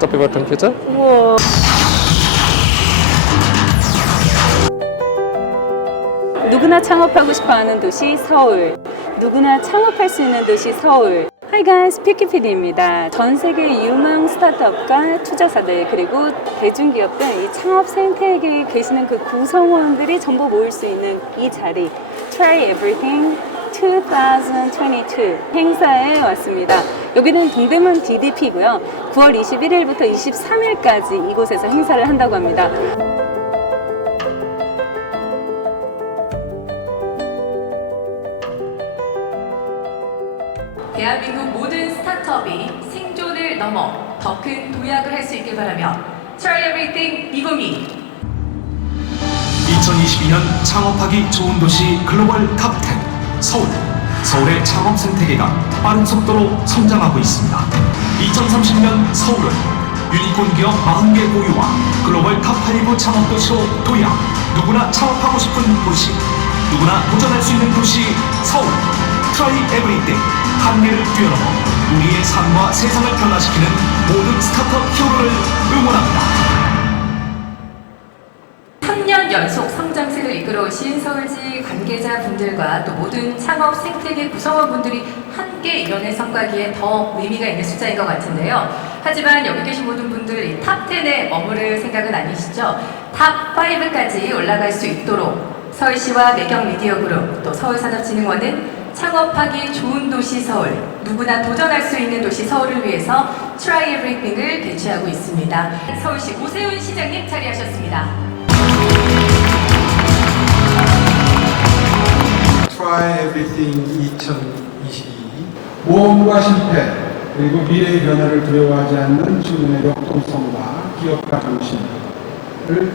top of our computer. 우와. 누구나 창업하고 싶어하는 도시 서울. 누구나 창업할 수 있는 도시 서울. Hi guys, 피키피디입니다. 전 세계 유망 스타트업과 투자사들 그리고 대중기업들 이 창업 생태계에 계시는 그 구성원들이 전부 모일 수 있는 이 자리 Try Everything 2022 행사에 왔습니다. 여기는 동대문 DDP고요. 9월 21일부터 23일까지 이곳에서 행사를 한다고 합니다. 대한민국 모든 스타트업이 생존을 넘어 더 큰 도약을 할 수 있길 바라며 Try Everything 2022 2022년 창업하기 좋은 도시 글로벌 탑10 서울. 서울의 창업 생태계가 빠른 속도로 성장하고 있습니다. 2030년 서울은 유니콘 기업 40개 보유와 글로벌 탑5 창업 도시로 도약. 누구나 창업하고 싶은 도시, 누구나 도전할 수 있는 도시 서울. Try Everything. 한계를 뛰어넘어 우리의 삶과 세상을 변화시키는 모든 스타트업 히어로를 응원합니다. 3년 연속 성장세를 이끌어오신 서울시 관계자분들과 또 모든 창업 생태계 구성원분들이 함께 이뤄낸 성과기에 더 의미가 있는 숫자인 것 같은데요. 하지만 여기 계신 모든 분들 이 탑10에 머무를 생각은 아니시죠? 탑5까지 올라갈 수 있도록 서울시와 매경미디어그룹 또 서울산업진흥원은 창업하기 좋은 도시 서울, 누구나 도전할 수 있는 도시 서울을 위해서 Try Everything을 개최하고 있습니다. 서울시 오세훈 시장님 자리하셨습니다. Try Everything 2022 모험과 실패 그리고 미래의 변화를 두려워하지 않는 주민의 역동성과 기업가 정신을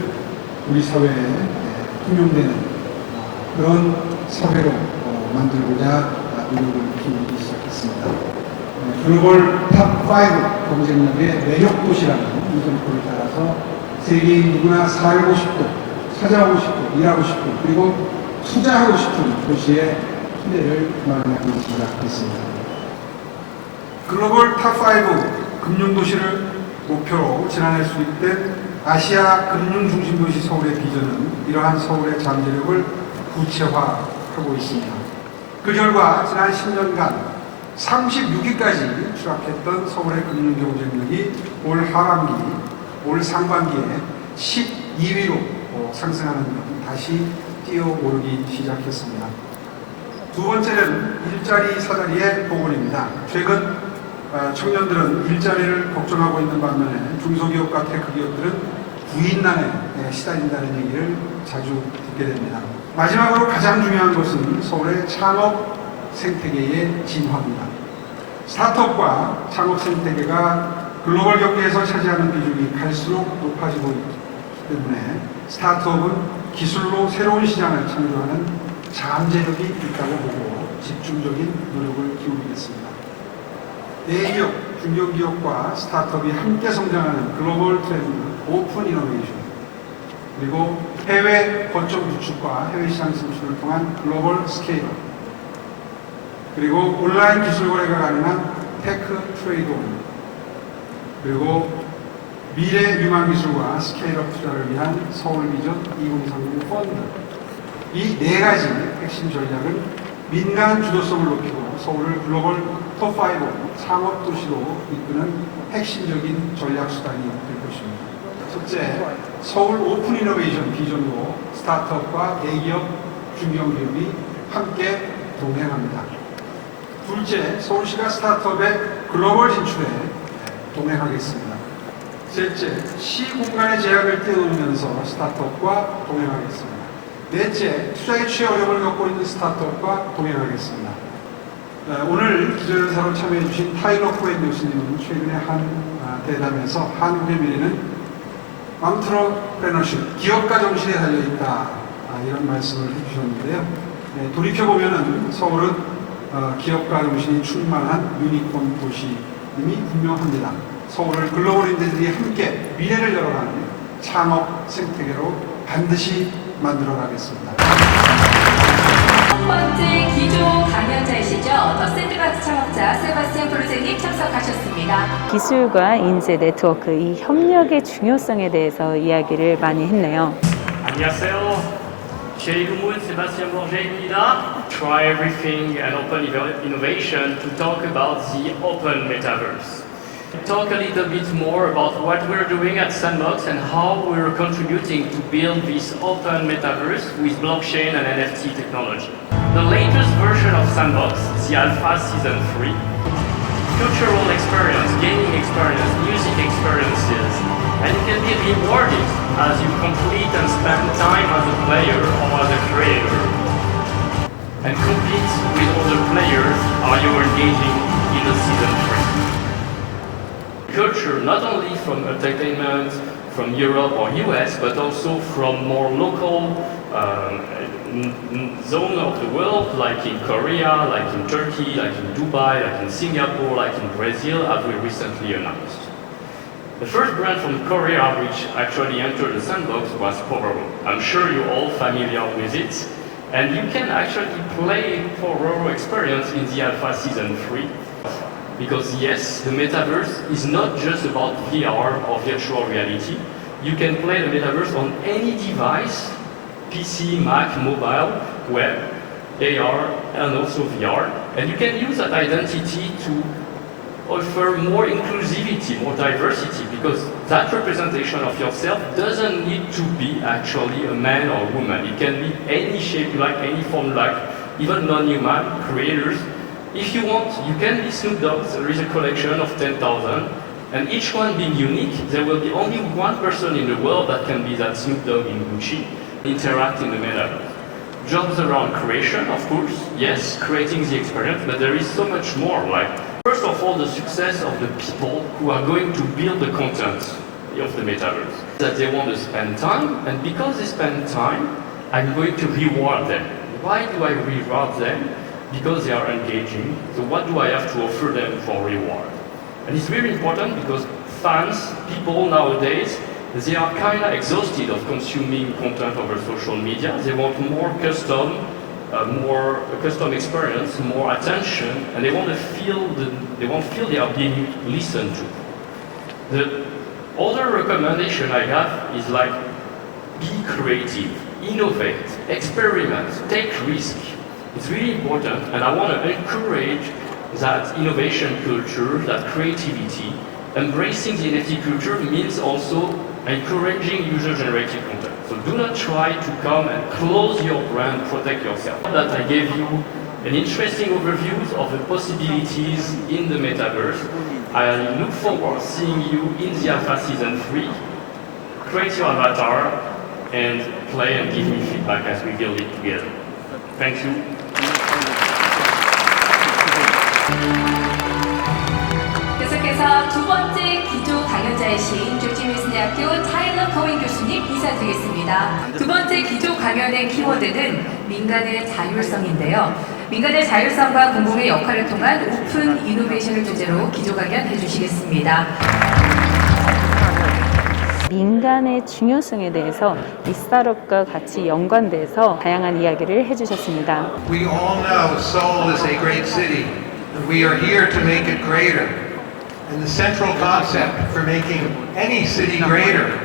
우리 사회에 통용되는 그런 사회로 만들고자 노력을 기울이기 시작했습니다. 글로벌 탑5 경쟁력의 매력도시라는 이 점포를 따라서 세계인 누구나 살고 싶고 찾아오고 싶고 일하고 싶고 그리고 투자하고 싶은 도시의 기대를 마련하기 시작했습니다. 글로벌 탑5 금융도시를 목표로 지난해 수립된 아시아 금융중심도시 서울의 비전은 이러한 서울의 잠재력을 구체화하고 있습니다. 그 결과 지난 10년간 36위까지 추락했던 서울의 금융경쟁력이 올 하반기, 올 상반기에 12위로 상승하는 등 다시 뛰어오르기 시작했습니다. 두 번째는 일자리 사다리의 복원입니다. 최근 청년들은 일자리를 걱정하고 있는 반면에 중소기업과 테크기업들은 부인난에 시달린다는 얘기를 자주 듣게 됩니다. 마지막으로 가장 중요한 것은 서울의 창업 생태계의 진화입니다. 스타트업과 창업 생태계가 글로벌 경제에서 차지하는 비중이 갈수록 높아지고 있기 때문에 스타트업은 기술로 새로운 시장을 창조하는 잠재력이 있다고 보고 집중적인 노력을 기울이겠습니다. 대기업, 중견기업과 스타트업이 함께 성장하는 글로벌 트렌드, 오픈 이노베이션 그리고 해외 거점 구축과 해외 시장 진출을 통한 글로벌 스케일업 그리고 온라인 기술 거래가 가능한 테크 트레이드 그리고 미래 유망 기술과 스케일업 투자를 위한 서울 비전 2030 펀드 이 네 가지 핵심 전략은 민간 주도성을 높이고 서울을 글로벌 톱5 창업 도시로 이끄는 핵심적인 전략 수단이 될 것입니다. 첫째, 서울 오픈 이노베이션 비전으로 스타트업과 대기업, 중견기업이 함께 동행합니다. 둘째, 서울시가 스타트업의 글로벌 진출에 동행하겠습니다. 셋째, 시 공간의 제약을 뛰어넘으면서 스타트업과 동행하겠습니다. 넷째, 투자에 취해 어려움을 겪고 있는 스타트업과 동행하겠습니다. 오늘 기자연사로 참여해주신 타일러 코엔 교수님은 최근에 한 대담에서 한국의 미래는 엔트러프레너십, 기업가 정신에 달려있다 이런 말씀을 해주셨는데요. 돌이켜보면 서울은 기업가 정신이 충만한 유니콘 도시임이 분명합니다. 서울을 글로벌인들이 함께 미래를 열어가는 창업 생태계로 반드시 만들어 가겠습니다. 첫 번째 기조 강연자이시죠. 더 샌드박스 창업자 세바스티안 프로제님 참석하셨습니다. 기술과 인재 네트워크 이 협력의 중요성에 대해서 이야기를 많이 했네요. 안녕하세요. 제 이름은 세바스티안 프로제입니다. Try everything and open innovation to talk about the open metaverse. Talk a little bit more about what we're doing at Sandbox and how we're contributing to build this open metaverse with blockchain and NFT technology. The latest version of Sandbox, the Alpha Season 3, cultural experience, gaming experience, music experiences, and it can be rewarded as you complete and spend time as a player or as a creator. And compete with other players are you engaging in the Season 3. Culture, not only from entertainment, from Europe or US, but also from more local zone of the world, like in Korea, like in Turkey, like in Dubai, like in Singapore, like in Brazil, as we recently announced. The first brand from Korea which actually entered the Sandbox was Pororo. I'm sure you're all familiar with it. And you can actually play Pororo experience in the Alpha Season 3. Because yes, the metaverse is not just about VR or virtual reality. You can play the metaverse on any device, PC, Mac, mobile, web, AR, and also VR. And you can use that identity to offer more inclusivity, more diversity, because that representation of yourself doesn't need to be actually a man or a woman. It can be any shape you like, any form you like, even non-human creators. If you want, you can be Snoop Dogg. There is a collection of 10,000, and each one being unique, there will be only one person in the world that can be that Snoop Dogg in Gucci, interact in the metaverse. Jobs around creation, of course, yes, creating the experience, but there is so much more. Like, first of all, the success of the people who are going to build the content of the metaverse. That they want to spend time, and because they spend time, I'm going to reward them. Why do I reward them? Because they are engaging. So what do I have to offer them for reward? And it's very important because fans, people nowadays, they are kind of exhausted of consuming content over social media. They want more custom experience, more attention, and they want to feel they are being listened to. The other recommendation I have is like, be creative, innovate, experiment, take risk. It's really important, and I want to encourage that innovation culture, that creativity. Embracing the NFT culture means also encouraging user-generated content. So do not try to come and close your brand, protect yourself. That I gave you an interesting overview of the possibilities in the metaverse. I look forward to seeing you in the Alpha Season 3. Create your avatar and play and give me feedback as we build it together. Thank you. 계속해서 두 번째 기조 강연자이신 조지미스 대학교 타일러 커윈 교수님 인사드리겠습니다. 두 번째 기조 강연의 키워드는 민간의 자율성인데요. 민간의 자율성과 공공의 역할을 통한 오픈 이노베이션을 주제로 기조 강연 해주시겠습니다. 민간의 중요성에 대해서 이 스타트업과 같이 연관돼서 다양한 이야기를 해주셨습니다. We all know Seoul is a great city, and we are here to make it greater. And the central concept for making any city greater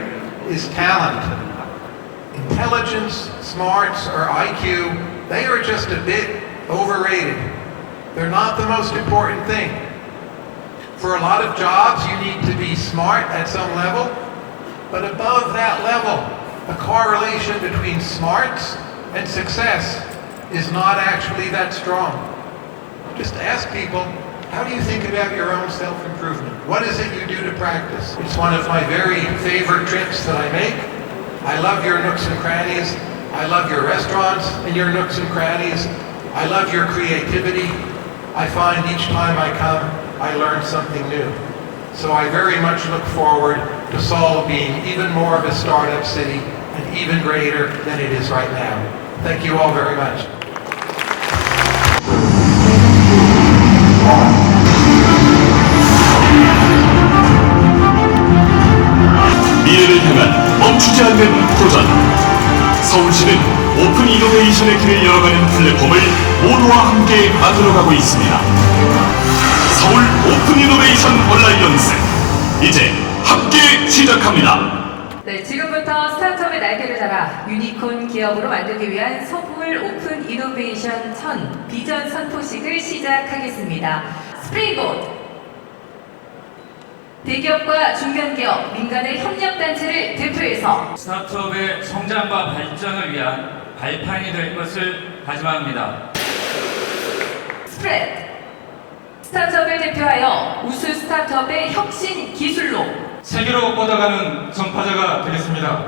is talent. Intelligence, smarts, or IQ, they are just a bit overrated. They're not the most important thing. For a lot of jobs, you need to be smart at some level, but above that level, the correlation between smarts and success is not actually that strong. Just ask people, how do you think about your own self-improvement? What is it you do to practice? It's one of my very favorite trips that I make. I love your nooks and crannies. I love your restaurants and your nooks and crannies. I love your creativity. I find each time I come, I learn something new. So I very much look forward to Seoul being even more of a startup city and even greater than it is right now. Thank you all very much. 미래를 향한 멈추지 않는 도전. 서울시는 오픈 이노베이션의 길을 열어가는 플랫폼을 모두와 함께 만들어가고 있습니다. 서울 오픈 이노베이션 온라인 연습 이제 함께 시작합니다. 네, 지금부터 스타트업의 날개를 달아 유니콘 기업으로 만들기 위한 서울 오픈 이노베이션 1000 비전 선포식을 시작하겠습니다. 스프링보드 대기업과 중견기업, 민간의 협력단체를 대표해서 스타트업의 성장과 발전을 위한 발판이 될 것을 다짐합니다. 스프레드 스타트업을 대표하여 우수 스타트업의 혁신 기술로 세계로 뻗어가는 전파자가 되겠습니다.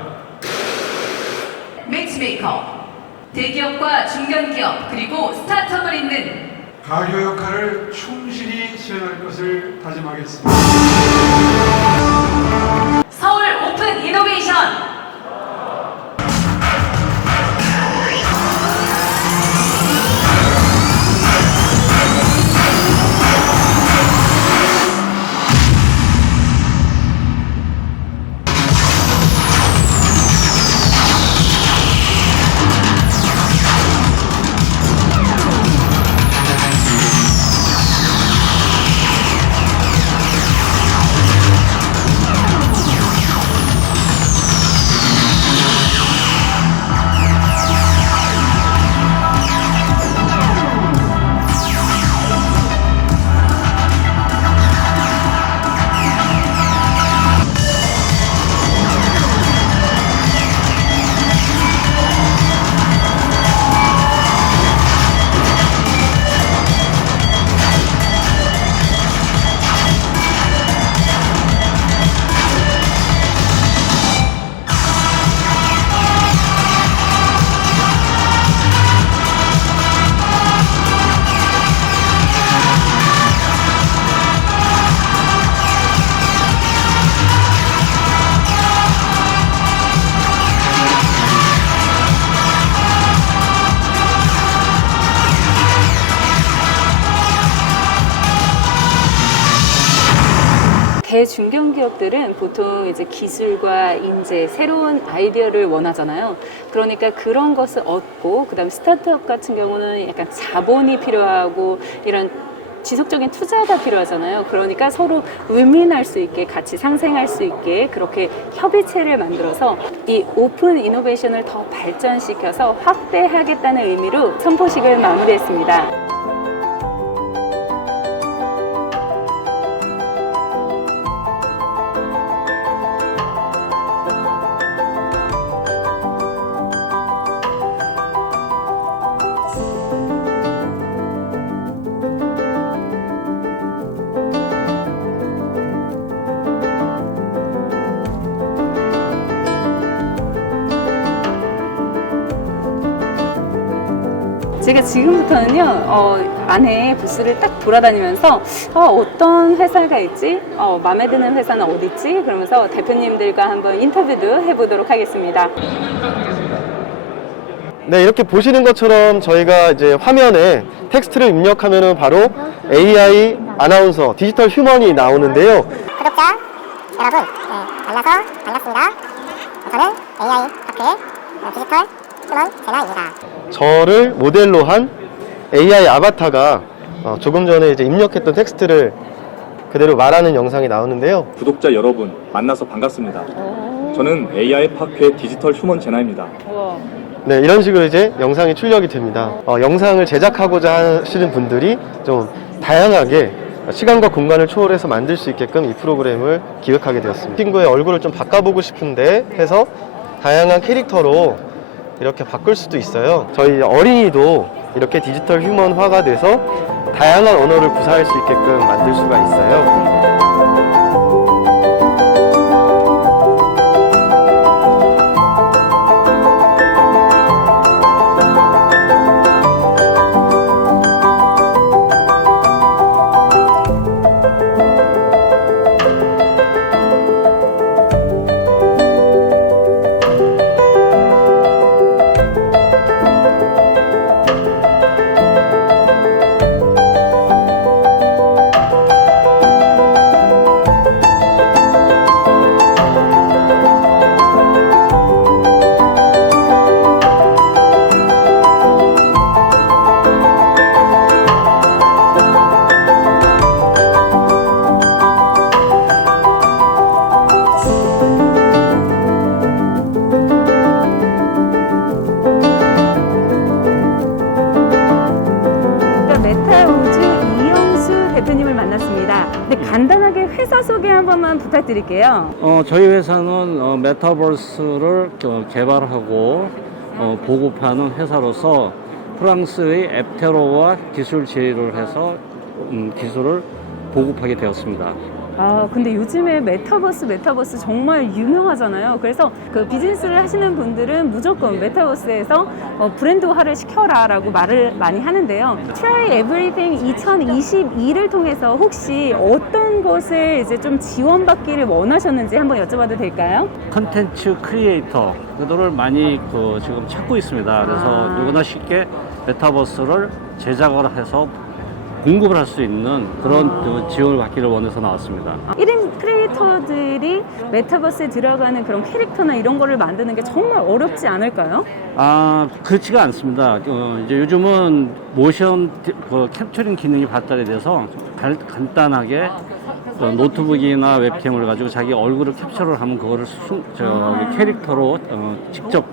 매치메이커 대기업과 중견기업 그리고 스타트업을 잇는 가교 역할을 충실히 수행할 것을 다짐하겠습니다. 서울 오픈 이노베이션 대중견기업들은 보통 이제 기술과 인재, 새로운 아이디어를 원하잖아요. 그러니까 그런 것을 얻고, 그다음에 스타트업 같은 경우는 약간 자본이 필요하고 이런 지속적인 투자가 필요하잖아요. 그러니까 서로 윈윈할 수 있게 같이 상생할 수 있게 그렇게 협의체를 만들어서 이 오픈 이노베이션을 더 발전시켜서 확대하겠다는 의미로 선포식을 마무리했습니다. 제가 지금부터는요, 안에 부스를 딱 돌아다니면서 어떤 회사가 있지? 마음에 드는 회사는 어디 있지? 그러면서 대표님들과 한번 인터뷰도 해보도록 하겠습니다. 네, 이렇게 보시는 것처럼 저희가 이제 화면에 텍스트를 입력하면은 바로 AI 아나운서, 디지털 휴먼이 나오는데요. 구독자 여러분, 만나서 반갑습니다. 저는 AI 학교의 디지털 휴먼 제나입니다. 저를 모델로 한 AI 아바타가 조금 전에 이제 입력했던 텍스트를 그대로 말하는 영상이 나오는데요. 구독자 여러분, 만나서 반갑습니다. 저는 AI 학회 디지털 휴먼 제나입니다. 네, 이런 식으로 이제 영상이 출력이 됩니다. 영상을 제작하고자 하시는 분들이 좀 다양하게 시간과 공간을 초월해서 만들 수 있게끔 이 프로그램을 기획하게 되었습니다. 친구의 얼굴을 좀 바꿔보고 싶은데 해서 다양한 캐릭터로 이렇게 바꿀 수도 있어요. 저희 어린이도 이렇게 디지털 휴먼화가 돼서 다양한 언어를 구사할 수 있게끔 만들 수가 있어요. 소개만 부탁드릴게요. 저희 회사는 메타버스를 개발하고 보급하는 회사로서 프랑스의 앱테로와 기술 제휴를 해서 기술을 보급하게 되었습니다. 아, 근데 요즘에 메타버스 정말 유명하잖아요. 그래서 그 비즈니스를 하시는 분들은 무조건 메타버스에서 브랜드화를 시켜라 라고 말을 많이 하는데요. Try Everything 2022를 통해서 혹시 어떤 것을 이제 좀 지원받기를 원하셨는지 한번 여쭤봐도 될까요? 컨텐츠 크리에이터 그들을 많이 지금 찾고 있습니다. 그래서 누구나 쉽게 메타버스를 제작을 해서 공급을 할 수 있는 그런 지원을 받기를 원해서 나왔습니다. 1인 크리에이터들이 메타버스에 들어가는 그런 캐릭터나 이런 거를 만드는 게 정말 어렵지 않을까요? 그렇지가 않습니다. 이제 요즘은 모션 캡처링 기능이 발달이 돼서 간단하게 노트북이나 웹캠을 가지고 자기 얼굴을 캡처를 하면 그거를 캐릭터로 직접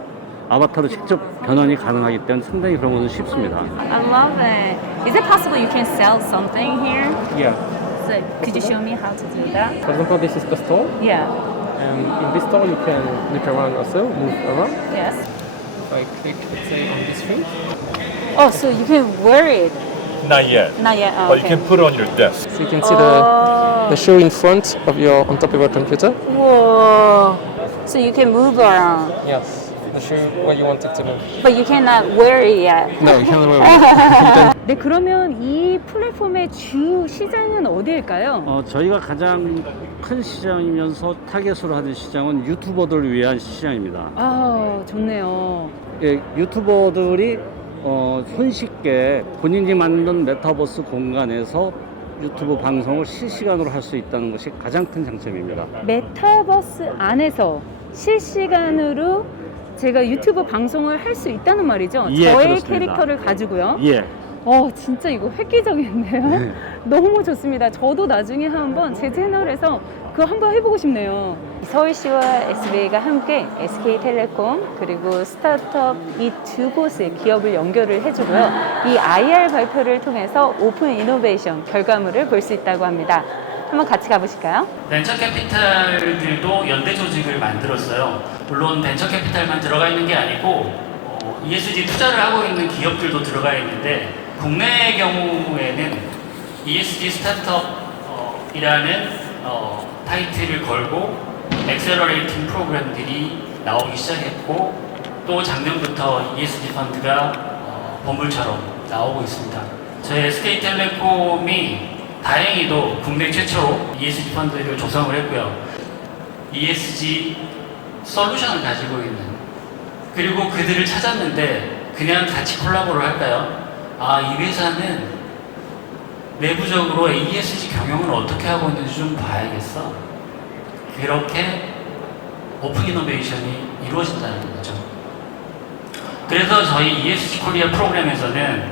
아바타로 직접 변환이 가능하기 때문에 상당히 그런 것은 쉽습니다. I love it. Is it possible you can sell something here? Yeah. So could you show me how to do that? For example, this is the store. Yeah. And in this store, you can look around also, move around. Yes. If I click, let's say, on this thing. Oh, so you can wear it? Not yet. Not yet. Oh, But okay. you can put it on your desk. So you can see the show in front of on top of your computer. Whoa. So you can move around. Yes. The show where you want it to move. But you cannot wear it yet. No, you cannot wear it. 네, 그러면 이 플랫폼의 주 시장은 어디일까요? 저희가 가장 큰 시장이면서 타겟으로 하는 시장은 유튜버들을 위한 시장입니다. 아, 좋네요. 예, 유튜버들이 손쉽게 본인이 만든 메타버스 공간에서 유튜브 방송을 실시간으로 할 수 있다는 것이 가장 큰 장점입니다. 메타버스 안에서 실시간으로 제가 유튜브 방송을 할 수 있다는 말이죠? 예, 저의 그렇습니다. 캐릭터를 가지고요? 예. 진짜 이거 획기적인데요? 너무 좋습니다. 저도 나중에 한번 제 채널에서 그거 한번 해보고 싶네요. 서울시와 SBA가 함께 SK텔레콤 그리고 스타트업 이 두 곳의 기업을 연결을 해주고요. 이 IR 발표를 통해서 오픈 이노베이션 결과물을 볼 수 있다고 합니다. 한번 같이 가보실까요? 벤처 캐피탈들도 연대 조직을 만들었어요. 물론 벤처 캐피탈만 들어가 있는 게 아니고 ESG 투자를 하고 있는 기업들도 들어가 있는데 국내의 경우에는 ESG 스타트업이라는 타이틀을 걸고 엑셀러레이팅 프로그램들이 나오기 시작했고 또 작년부터 ESG 펀드가 보물처럼 나오고 있습니다. 저희 SK텔레콤이 다행히도 국내 최초로 ESG 펀드를 조성을 했고요. ESG 솔루션을 가지고 있는 그리고 그들을 찾았는데 그냥 같이 콜라보를 할까요? 이 회사는 내부적으로 ESG 경영을 어떻게 하고 있는지 좀 봐야겠어. 그렇게 오픈 이노베이션이 이루어진다는 거죠. 그래서 저희 ESG 코리아 프로그램에서는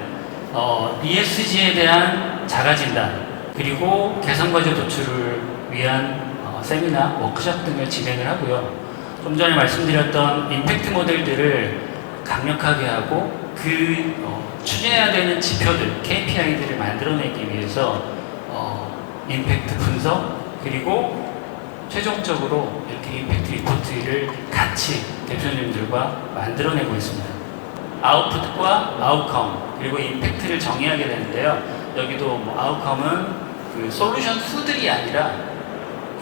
ESG에 대한 자가진단 그리고 개선과제 도출을 위한 세미나, 워크숍 등을 진행을 하고요. 좀 전에 말씀드렸던 임팩트 모델들을 강력하게 하고 추진해야 되는 지표들, KPI들을 만들어내기 위해서 임팩트 분석 그리고 최종적으로 이렇게 임팩트 리포트를 같이 대표님들과 만들어내고 있습니다. 아웃풋과 아웃컴 그리고 임팩트를 정의하게 되는데요. 여기도 아웃컴은 그 솔루션 수들이 아니라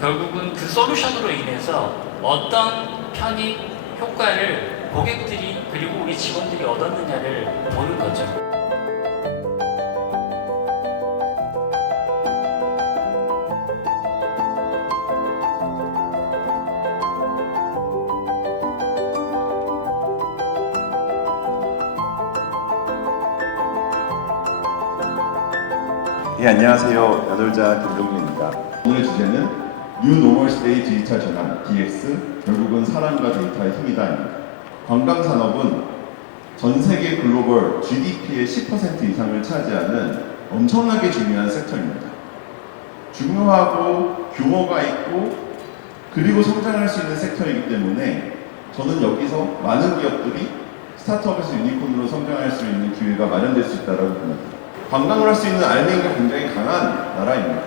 결국은 그 솔루션으로 인해서 어떤 편익 효과를 고객들이 그리고 우리 직원들이 얻었느냐를 보는 거죠. 네, 안녕하세요. 야놀자 김동민입니다. 오늘의 주제는 뉴 노멀 시대의 디지털 전환, DX, 결국은 사람과 데이터의 힘이다입니다. 관광산업은 전 세계 글로벌 GDP의 10% 이상을 차지하는 엄청나게 중요한 섹터입니다. 중요하고 규모가 있고 그리고 성장할 수 있는 섹터이기 때문에 저는 여기서 많은 기업들이 스타트업에서 유니콘으로 성장할 수 있는 기회가 마련될 수 있다고 봅니다. 관광을 할 수 있는 알맹이가 굉장히 강한 나라입니다.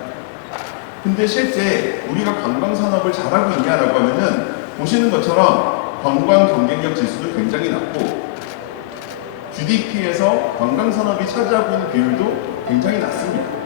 근데 실제 우리가 관광 산업을 잘하고 있냐라고 하면은 보시는 것처럼 관광 경쟁력 지수도 굉장히 낮고 GDP에서 관광 산업이 차지하고 있는 비율도 굉장히 낮습니다.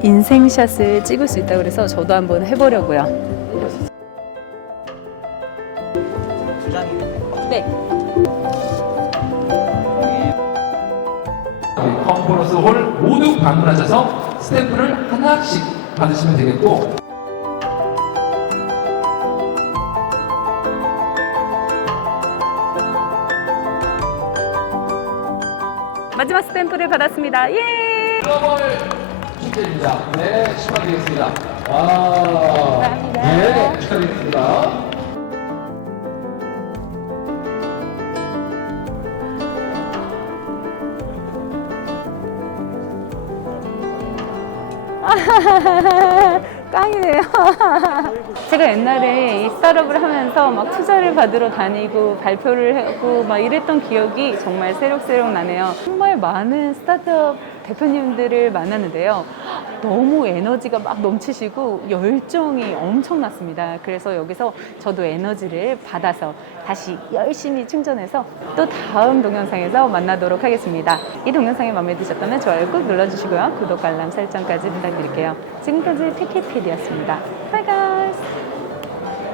인생샷을 찍을 수 있다고 그래서 저도 한번 해보려고요. 네. 컨퍼런스 홀 모두 방문하셔서 스탬프를 하나씩 받으시면 되겠고, 마지막 스탬프를 받았습니다. 예! 축하드립니다. 네, 축하드리겠습니다. 네, 축하드리겠습니다. 깡이네요. 제가 옛날에 이 스타트업을 하면서 막 투자를 받으러 다니고 발표를 하고 막 이랬던 기억이 정말 새록새록 나네요. 정말 많은 스타트업 대표님들을 만났는데요. 너무 에너지가 막 넘치시고 열정이 엄청났습니다. 그래서 여기서 저도 에너지를 받아서 다시 열심히 충전해서 또 다음 동영상에서 만나도록 하겠습니다. 이 동영상이 마음에 드셨다면 좋아요 꾹 눌러주시고요. 구독, 알람 설정까지 부탁드릴게요. 지금까지 피키피디였습니다. Bye guys!